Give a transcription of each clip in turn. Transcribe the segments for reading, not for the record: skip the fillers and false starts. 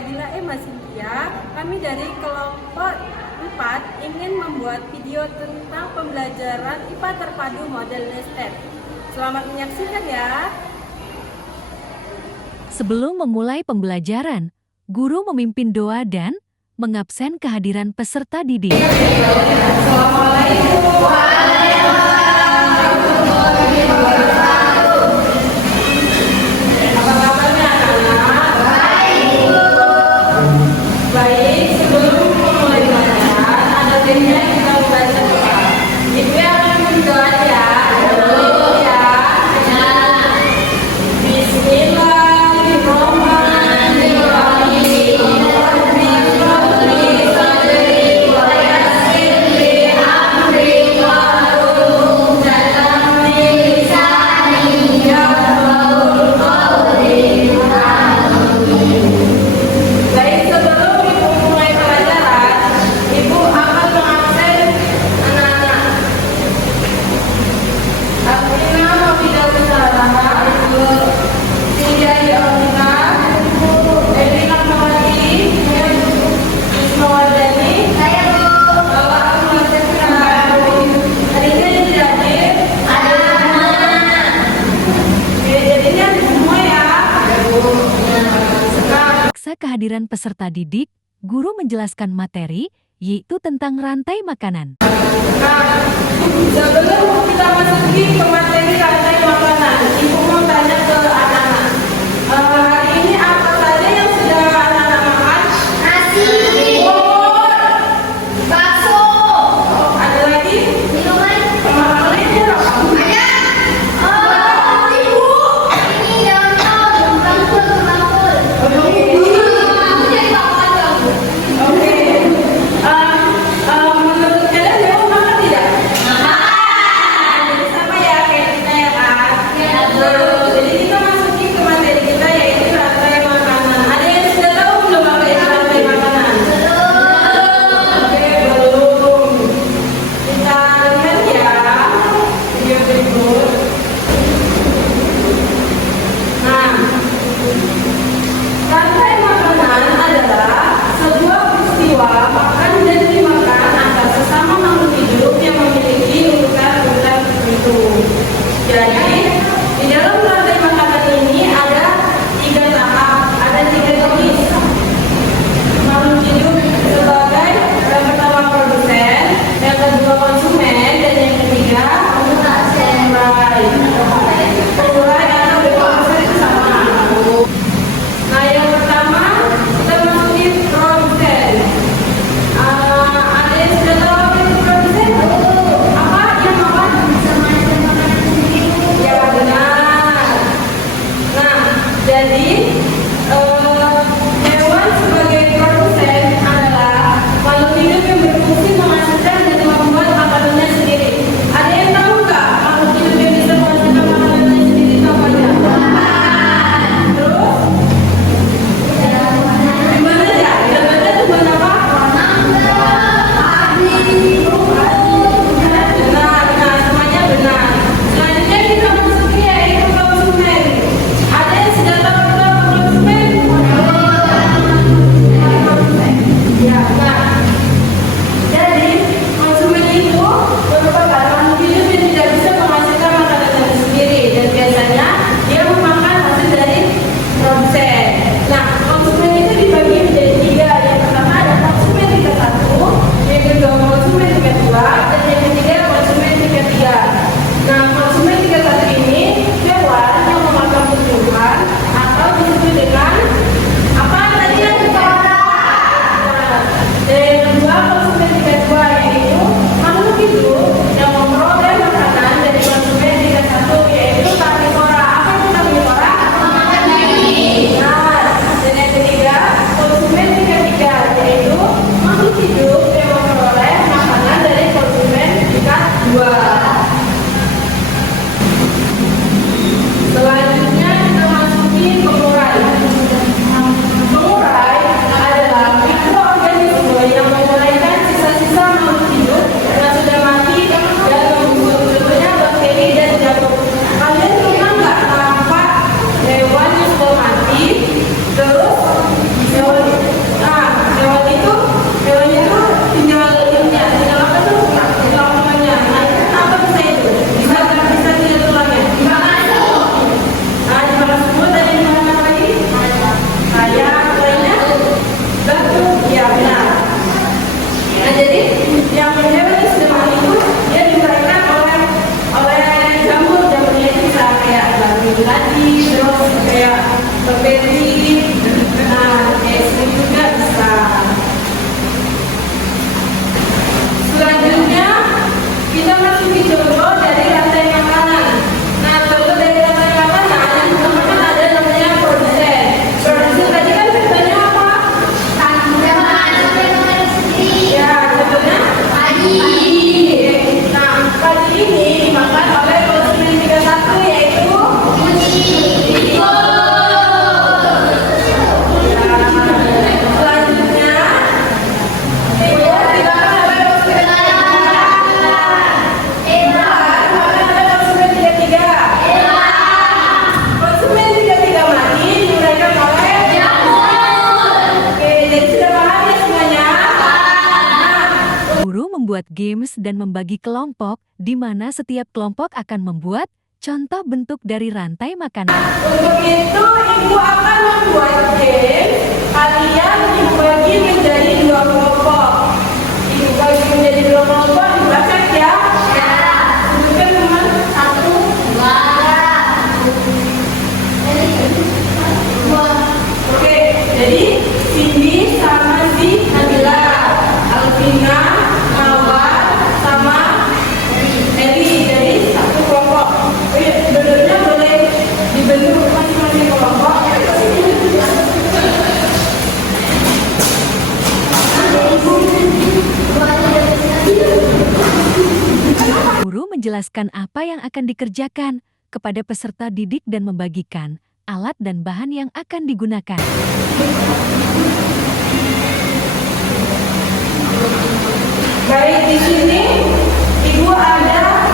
saya Dila Cynthia. Kami dari kelompok 4 ingin membuat video tentang pembelajaran IPA terpadu model Nested. Selamat menyaksikan ya. Sebelum memulai pembelajaran, guru memimpin doa dan mengabsen kehadiran peserta didik. Kehadiran peserta didik, guru menjelaskan materi, yaitu tentang rantai makanan. Sebelum kita masuki ke materi rantai makanan, Ibu mau tanya ke anak-anak. Hari ini apa saja yang sudah anak-anak makan? Nasi, bakso, Ada lagi? minuman, Makanan ini apa? ada. Ibu, ini daun bangkul. Aku jadi bakwan dong. Oke. Menurut kalian mau makan tidak? Jadi sama ya kayak kita ya kan? Jadi kita masuki ke materi kita yaitu rantai makanan. Ada yang sudah tahu belum apa itu rantai makanan? Oke, belum. Kita lihat ya video berikut. Nah, rantai makanan adalah sebuah peristiwa makan dan dimakan antar sesama makhluk hidup yang memiliki urutan-urutan tertentu. Jadi, di dalam rantai makanan ini ada 3 tahap, ada 3 jenis makhluk hidup sebagai yang pertama produsen, yang kedua konsumen, dan yang ketiga pengurai. Pengurai atau berproses itu sama. Nah, yang pertama kita masuki produsen. Ada yang sudah tahu apa itu produsen? Apa? Yang apa? Ya, games dan membagi kelompok, di mana setiap kelompok akan membuat contoh bentuk dari rantai makanan. Untuk itu, Ibu akan membuat game. Kalian dibagi menjadi 2 kelompok. Ibu bagi menjadi 2 kelompok, dibaca ya. Sebutkan teman. 1, 2, Oke, jadi Cindy sama si Nabila, Alvina, Mawar, sama Eli. Jadi 1 kelompok. Sebenarnya boleh dibentuk masing-masing kelompok. Guru menjelaskan apa yang akan dikerjakan kepada peserta didik dan membagikan alat dan bahan yang akan digunakan. Baik, di sini Ibu ada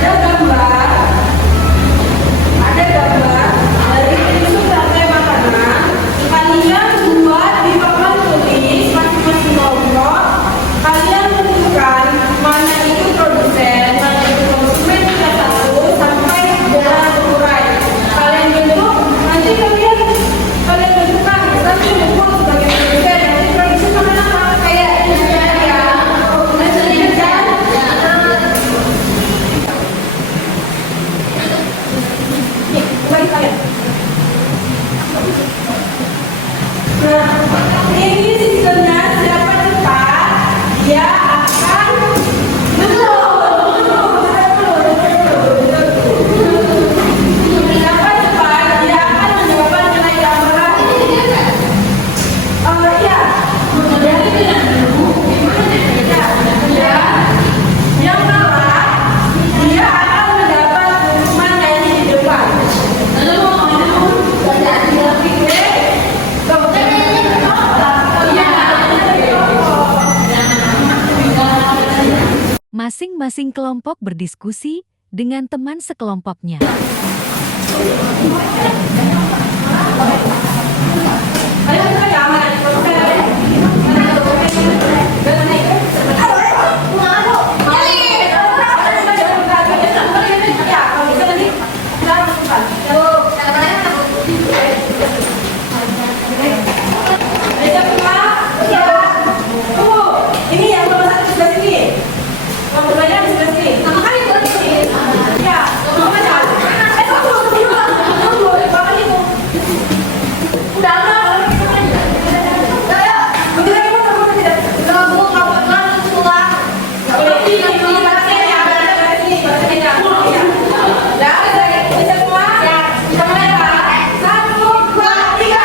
gambar dari prinsip rantai makanan. Kalian buat di papan tulis masing-masing kelompok. Kalian tentukan mana itu produsen, mana itu konsumen tingkat 1 sampai jalan terurai. Kalian bentuk, nanti kalian tentukan satu buku sebagai produsen, nanti produsen mana kayak ini ya. Nah, ini sistemnya siapa cepat, dia akan siapa cepat, dia akan menjawab nilai gambaran. Ya, yang kalah, dia akan mendapat hukuman nyanyi di depan. Masing-masing kelompok berdiskusi dengan teman sekelompoknya. Ini yang nomor 1 sebelah sini. Nomor banyak di sebelah sini. Sama kali buat ini. Ya, nomor banyak. Tunggu, bapak ibu. Udah enggak? Begitu lagi mau kamu tidak? Kalau bu, kamu enggak semua. Ini bahasa ya, ini bahasa ya. Ya, bisa semua. Ya, sama ya. 1, 2, 3.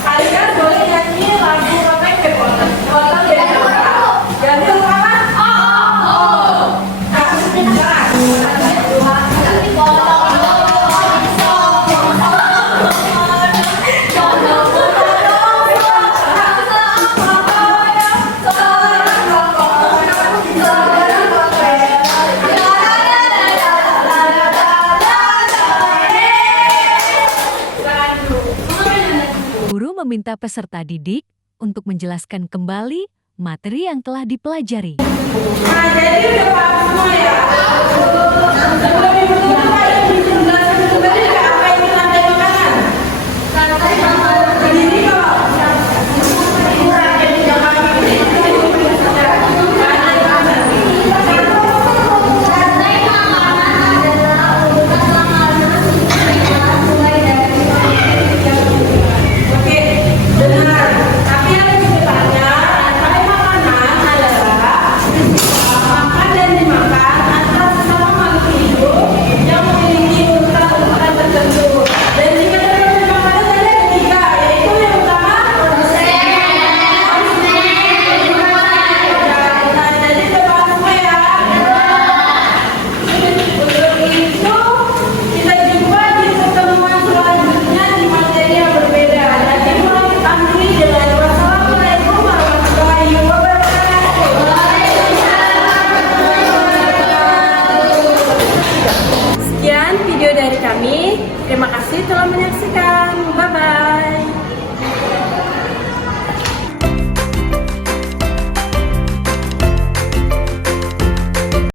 Kalian boleh nyanyi lagu Rotek Bepotan. Kalau dari mana? Ganti apa? Guru meminta peserta didik untuk menjelaskan kembali materi yang telah dipelajari. Nah, jadi udah paham semua